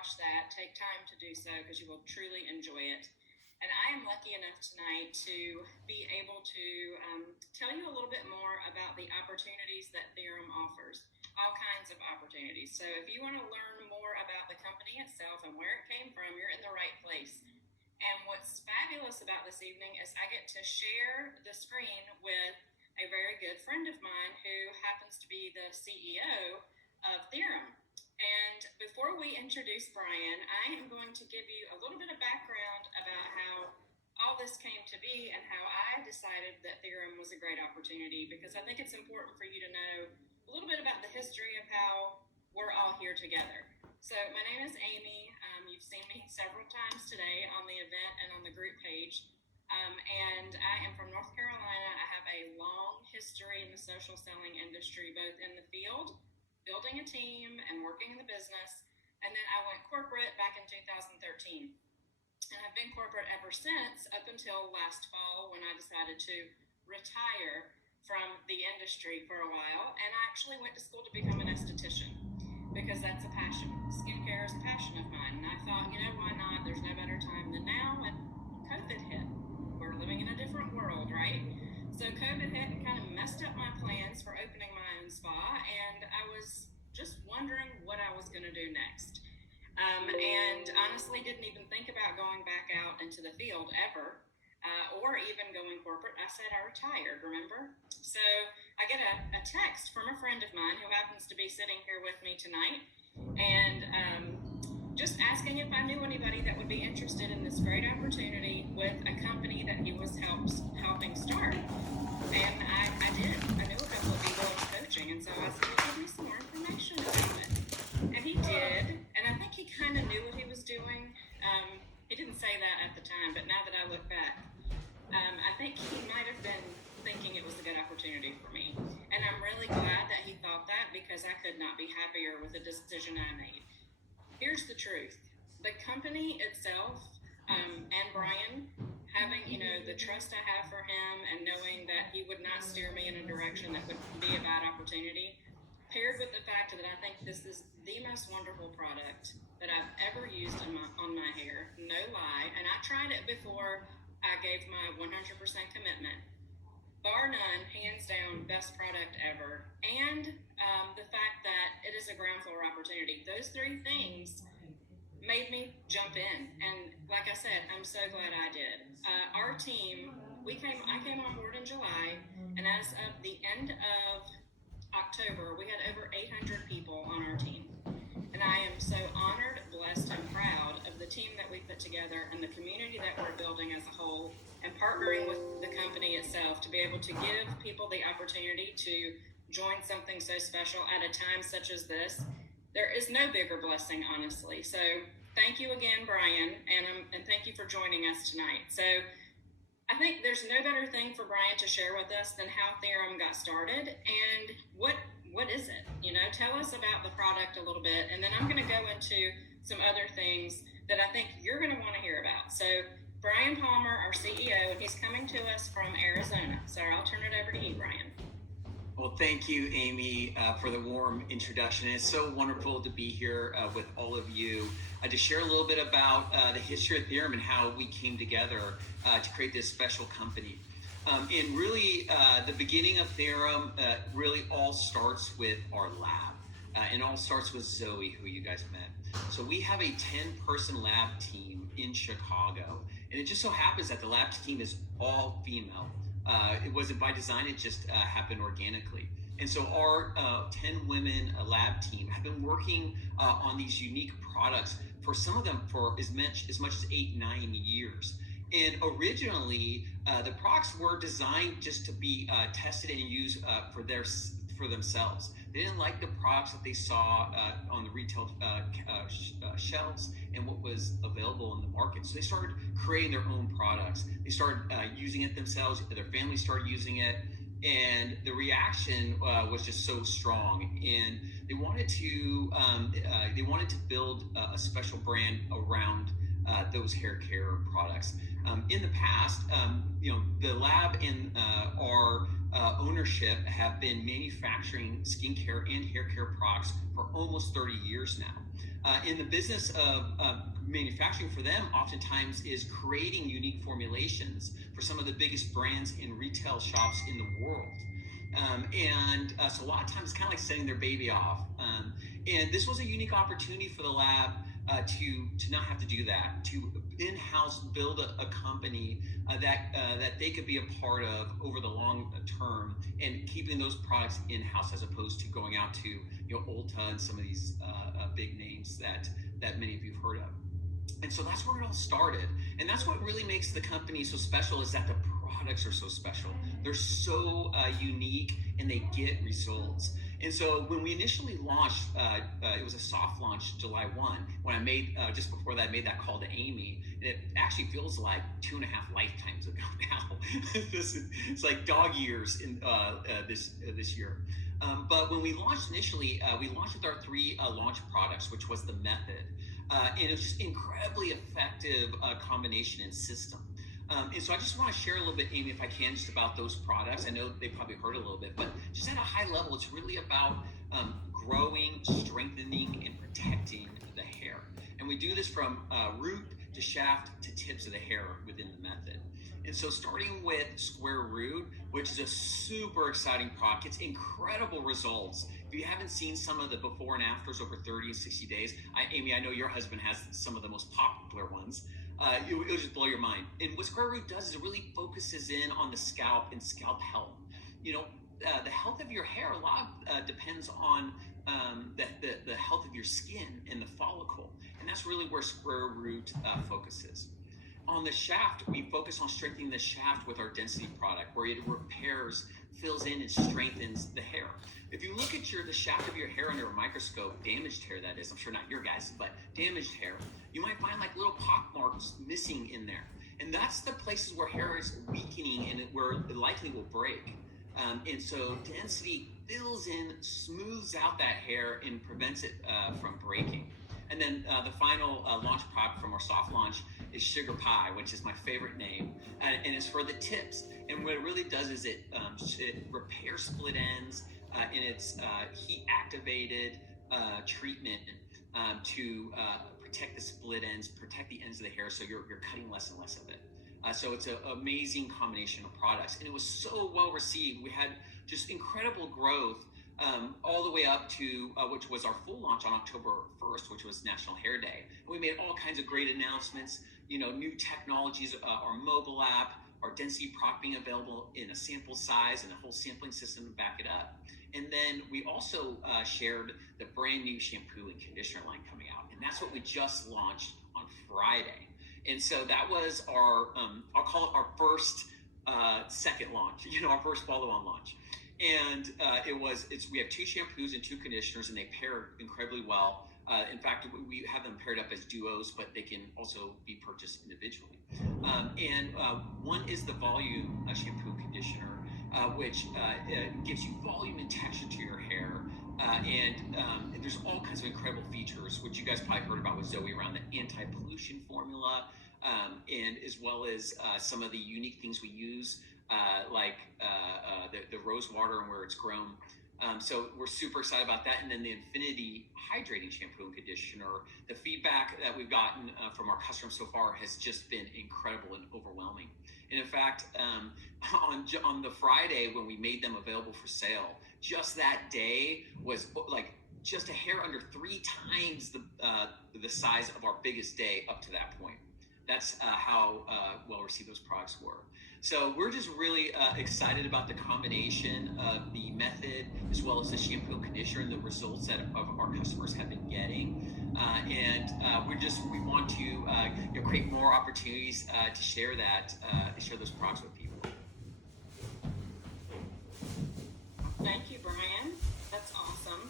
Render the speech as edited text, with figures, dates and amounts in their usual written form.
watch that, take time to do so because you will truly enjoy it. And I am lucky enough tonight to be able to tell you a little bit more about the opportunities that Theorem offers, all kinds of opportunities. So if you want to learn more about the company itself and where it came from, you're in the right place. And what's fabulous about this evening is I get to share the screen with a very good friend of mine who happens to be the CEO of Theorem. And before we introduce Brian, I am going to give you a little bit of background about how all this came to be and how I decided that Theorem was a great opportunity, because I think it's important for you to know a little bit about the history of how we're all here together. So my name is Amy. You've seen me several times today on the event and on the group page. And I am from North Carolina. I have a long history in the social selling industry, both in the field, building a team and working in the business. And then I went corporate back in 2013. And I've been corporate ever since, up until last fall when I decided to retire from the industry for a while. And I actually went to school to become an esthetician because that's a passion. Skincare is a passion of mine. And I thought, why not? There's no better time than now. And COVID hit. We're living in a different world, right? So COVID hit and kind of messed up my plans for opening my own spa, and I was just wondering what I was going to do next. And honestly didn't even think about going back out into the field ever, or even going corporate. I said I retired, remember? So I get a text from a friend of mine who happens to be sitting here with me tonight, and just asking if I knew anybody that would be interested in this great opportunity with a company that he was helping start. And I did. I knew a couple of people in coaching, and so I said, give me some more information about it. And he did, and I think he kind of knew what he was doing. He didn't say that at the time, but now that I look back, I think he might have been thinking it was a good opportunity for me. And I'm really glad that he thought that, because I could not be happier with the decision I made. Here's the truth. The company itself, and Brian, having, the trust I have for him and knowing that he would not steer me in a direction that would be a bad opportunity, paired with the fact that I think this is the most wonderful product that I've ever used on my hair, no lie, and I tried it before I gave my 100% commitment. Bar none, hands down, best product ever. And the fact that it is a ground floor opportunity. Those three things made me jump in. And like I said, I'm so glad I did. Our team, I came on board in July, and as of the end of October, we had over 800 people on our team. And I am so honored, blessed, and proud of the team that we put together and the community that we're building as a whole, and partnering with the company itself to be able to give people the opportunity to join something so special at a time such as this. There is no bigger blessing, honestly. So thank you again, Brian, and thank you for joining us tonight. So I think there's no better thing for Brian to share with us than how Theorem got started and what is it? Tell us about the product a little bit, and then I'm going to go into some other things that I think you're going to want to hear about. So Brian Palmer, our CEO, and he's coming to us from Arizona. So I'll turn it over to you, Brian. Well, thank you, Amy, for the warm introduction. It's so wonderful to be here with all of you to share a little bit about the history of Theorem and how we came together to create this special company. And really, the beginning of Theorem really all starts with our lab. And all starts with Zoe, who you guys met. So we have a 10-person lab team in Chicago. And it just so happens that the lab team is all female. It wasn't by design, it just happened organically. And so our 10 women lab team have been working on these unique products, for some of them for as much as 8-9 years. And originally, the products were designed just to be tested and used for themselves. They didn't like the products that they saw on the retail shelves and what was available in the market. So they started creating their own products. They started using it themselves. Their family started using it, and the reaction was just so strong. And they wanted to build a special brand around those hair care products. In the past, the lab and our ownership have been manufacturing skincare and hair care products for almost 30 years now. In the business of manufacturing for them, oftentimes is creating unique formulations for some of the biggest brands in retail shops in the world. So a lot of times it's kind of like sending their baby off. And this was a unique opportunity for the lab to not have to do that, to in-house build a company that they could be a part of over the long term, and keeping those products in-house as opposed to going out to Ulta and some of these big names that many of you have heard of. And so that's where it all started. And that's what really makes the company so special, is that the products are so special. They're so unique, and they get results. And so when we initially launched, it was a soft launch July 1, when I made, just before that, I made that call to Amy. And it actually feels like 2.5 lifetimes ago now. It's like dog years in this year. But when we launched initially, we launched with our 3 launch products, which was the method. And it was just incredibly effective combination and system. And so I just want to share a little bit, Amy, if I can, just about those products. I know they probably heard a little bit, but just at a high level, it's really about growing, strengthening, and protecting the hair. And we do this from root to shaft to tips of the hair within the method. And so starting with Square Root, which is a super exciting product, it's incredible results. If you haven't seen some of the before and afters over 30 and 60 days, Amy, I know your husband has some of the most popular ones. It'll just blow your mind. And what Square Root does is it really focuses in on the scalp and scalp health. The health of your hair a lot depends on the health of your skin and the follicle. And that's really where Square Root focuses. On the shaft, we focus on strengthening the shaft with our density product, where it repairs, fills in, and strengthens the hair. If you look at the shaft of your hair under a microscope, damaged hair that is, I'm sure not your guys, but damaged hair, you might find like little pock marks missing in there. And that's the places where hair is weakening and where it likely will break. And so density fills in, smooths out that hair, and prevents it from breaking. And then the final launch product from our soft launch is Sugar Pie, which is my favorite name, and it's for the tips. And what it really does is it repairs split ends, and it's heat activated treatment to protect the split ends, protect the ends of the hair, so you're cutting less and less of it. So it's an amazing combination of products, and it was so well received. We had just incredible growth all the way up to which was our full launch on October 1st, which was National Hair Day. And we made all kinds of great announcements, new technologies, our mobile app, our density product being available in a sample size and a whole sampling system to back it up. And then we also shared the brand new shampoo and conditioner line coming out. And that's what we just launched on Friday. And so that was our, I'll call it our first second launch, our first follow-on launch. And we have 2 shampoos and 2 conditioners, and they pair incredibly well. In fact, we have them paired up as duos, but they can also be purchased individually. One is the volume shampoo conditioner, which gives you volume and texture to your hair. And there's all kinds of incredible features, which you guys probably heard about with Zoe around the anti-pollution formula, and as well as some of the unique things we use, like the rose water and where it's grown. So we're super excited about that. And then the Infinity Hydrating Shampoo and Conditioner, the feedback that we've gotten from our customers so far has just been incredible and overwhelming. And in fact, on the Friday when we made them available for sale, just that day was like just a hair under 3 times the size of our biggest day up to that point. That's how well received those products were. So we're just really excited about the combination of the method as well as the shampoo and conditioner and the results that our customers have been getting. We want to create more opportunities to share those products with people. Thank you, Brian. That's awesome.